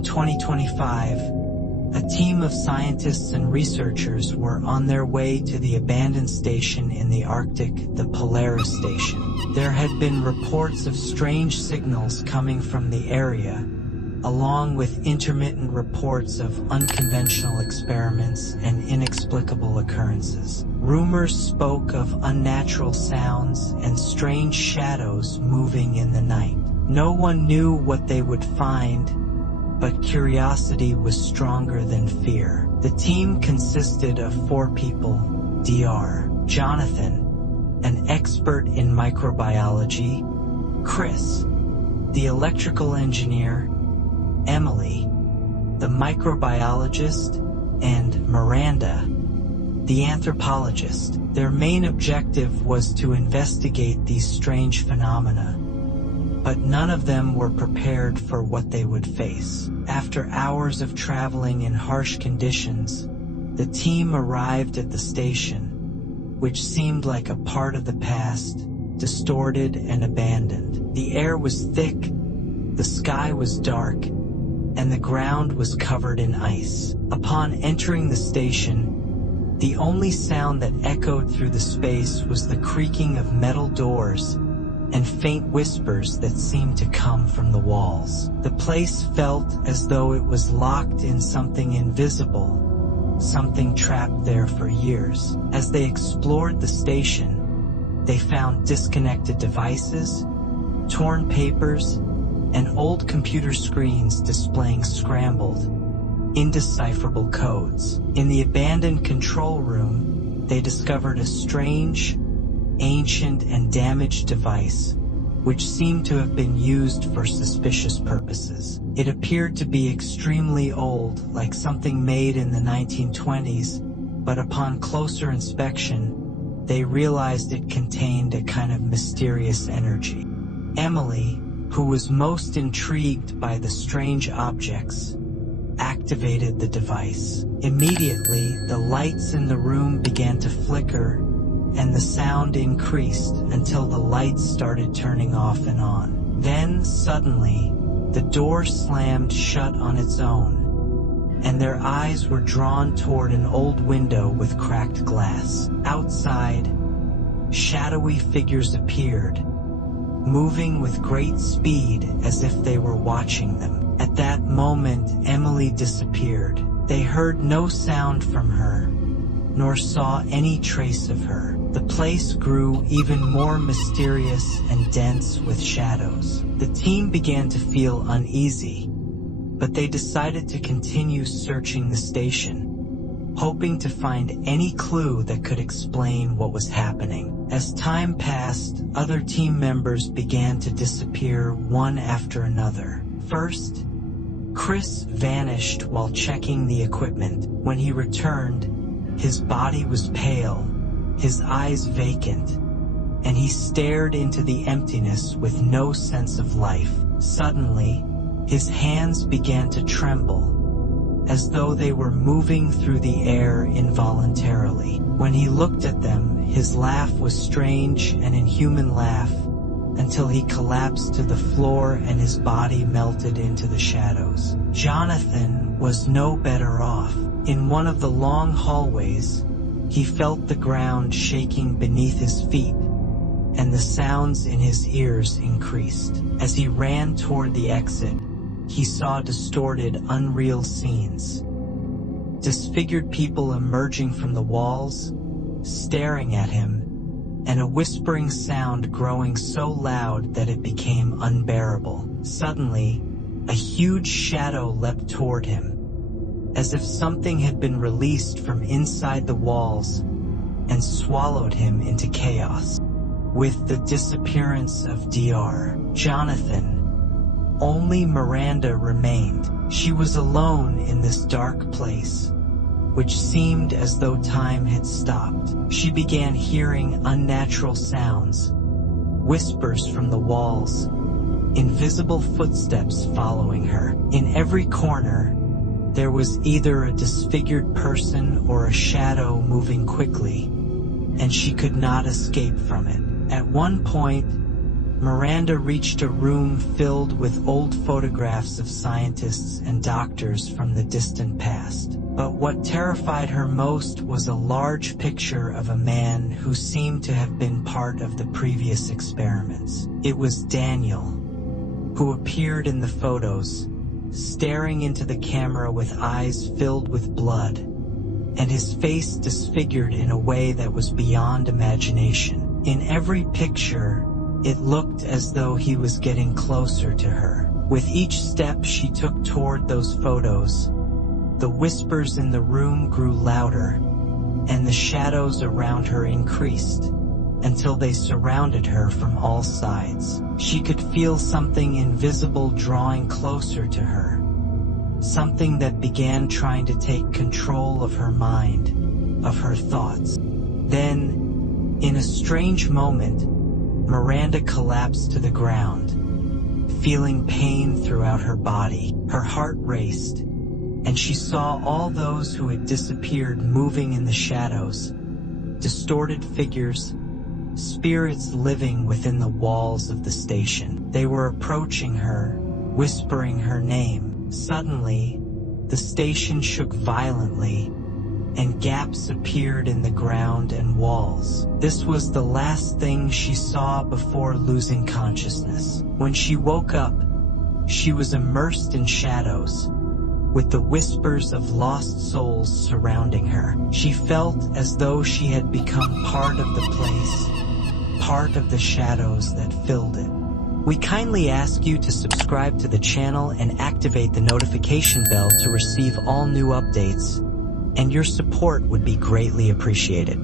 In 2025, a team of scientists and researchers were on their way to the abandoned station in the Arctic, the Polaris station. There had been reports of strange signals coming from the area, along with intermittent reports of unconventional experiments and inexplicable occurrences. Rumors spoke of unnatural sounds and strange shadows moving in the night. No one knew what they would find, but curiosity was stronger than fear. The team consisted of 4 people: Dr. Jonathan, an expert in microbiology; Chris, the electrical engineer; Emily, the microbiologist; and Miranda, the anthropologist. Their main objective was to investigate these strange phenomena, but none of them were prepared for what they would face. After hours of traveling in harsh conditions, the team arrived at the station, which seemed like a part of the past, distorted and abandoned. The air was thick, the sky was dark, and the ground was covered in ice. Upon entering the station, the only sound that echoed through the space was the creaking of metal doors and faint whispers that seemed to come from the walls. The place felt as though it was locked in something invisible, something trapped there for years. As they explored the station, they found disconnected devices, torn papers, and old computer screens displaying scrambled, indecipherable codes. In the abandoned control room, they discovered a strange, ancient and damaged device, which seemed to have been used for suspicious purposes. It appeared to be extremely old, like something made in the 1920s, but upon closer inspection, they realized it contained a kind of mysterious energy. Emily, who was most intrigued by the strange objects, activated the device. Immediately, the lights in the room began to flicker, and the sound increased until the lights started turning off and on. Then, suddenly, the door slammed shut on its own, and their eyes were drawn toward an old window with cracked glass. Outside, shadowy figures appeared, moving with great speed as if they were watching them. At that moment, Emily disappeared. They heard no sound from her, nor saw any trace of her. The place grew even more mysterious and dense with shadows. The team began to feel uneasy, but they decided to continue searching the station, hoping to find any clue that could explain what was happening. As time passed, other team members began to disappear one after another. First, Chris vanished while checking the equipment. When he returned, his body was pale, his eyes vacant, and he stared into the emptiness with no sense of life. Suddenly, his hands began to tremble, as though they were moving through the air involuntarily. When he looked at them, his laugh was strange, an inhuman laugh, until he collapsed to the floor and his body melted into the shadows. Jonathan was no better off. In one of the long hallways, he felt the ground shaking beneath his feet, and the sounds in his ears increased. As he ran toward the exit, he saw distorted, unreal scenes. Disfigured people emerging from the walls, staring at him, and a whispering sound growing so loud that it became unbearable. Suddenly, a huge shadow leapt toward him, as if something had been released from inside the walls and swallowed him into chaos. With the disappearance of Dr. Jonathan, only Miranda remained. She was alone in this dark place, which seemed as though time had stopped. She began hearing unnatural sounds, whispers from the walls, invisible footsteps following her. In every corner, there was either a disfigured person or a shadow moving quickly, and she could not escape from it. At one point, Miranda reached a room filled with old photographs of scientists and doctors from the distant past. But what terrified her most was a large picture of a man who seemed to have been part of the previous experiments. It was Daniel, who appeared in the photos, staring into the camera with eyes filled with blood, and his face disfigured in a way that was beyond imagination. In every picture, it looked as though he was getting closer to her. With each step she took toward those photos, the whispers in the room grew louder, and the shadows around her increased, until they surrounded her from all sides. She could feel something invisible drawing closer to her, something that began trying to take control of her mind, of her thoughts. Then, in a strange moment, Miranda collapsed to the ground, feeling pain throughout her body. Her heart raced, and she saw all those who had disappeared moving in the shadows, distorted figures, spirits living within the walls of the station. They were approaching her, whispering her name. Suddenly, the station shook violently, and gaps appeared in the ground and walls. This was the last thing she saw before losing consciousness. When she woke up, she was immersed in shadows, with the whispers of lost souls surrounding her. She felt as though she had become part of the place, part of the shadows that filled it. We kindly ask you to subscribe to the channel and activate the notification bell to receive all new updates, and your support would be greatly appreciated.